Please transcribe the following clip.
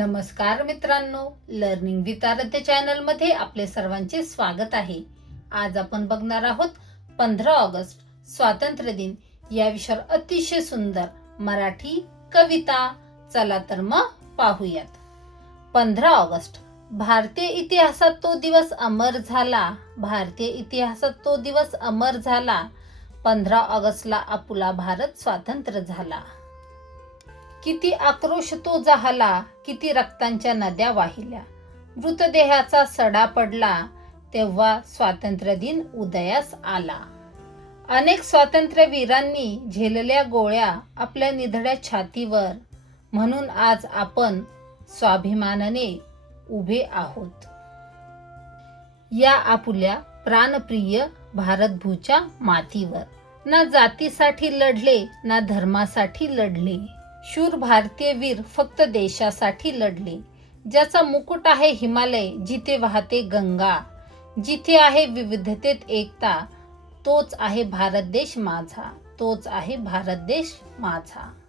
नमस्कार मित्रांनो, learning with आराध्य चॅनलमध्ये आपले सर्वांचे स्वागत आहे. आज आपण बघणार आहोत 15 ऑगस्ट स्वातंत्र्य दिन या विषयावर अतिशय सुंदर मराठी कविता. चला तर मग पाहूयात. 15 ऑगस्ट भारतीय इतिहासात तो दिवस अमर झाला. भारतीय इतिहासात तो दिवस अमर झाला. 15 ऑगस्टला आपला भारत स्वतंत्र झाला. किती आक्रोश तो जाहला, किती रक्तांच्या नद्या वाहिल्या, मृतदेहाचा सडा पडला, तेव्हा स्वातंत्र्य दिन उदयास आला. अनेक स्वातंत्र्यवीरांनी झेलल्या गोळ्या आपल्या निधड्या छातीवर, म्हणून आज आपण स्वाभिमानाने उभे आहोत. या आपुल्या प्राणप्रिय भारतभूच्या मातीवर. ना जातीसाठी लढले, ना धर्मासाठी लढले. शूर भारतीय वीर फक्त देशासाठी लढले. ज्याचा मुकुट आहे हिमालय, जिथे वाहते गंगा, जिथे आहे विविधतेत एकता, तोच आहे भारत देश माझा, तोच आहे भारत देश माझा.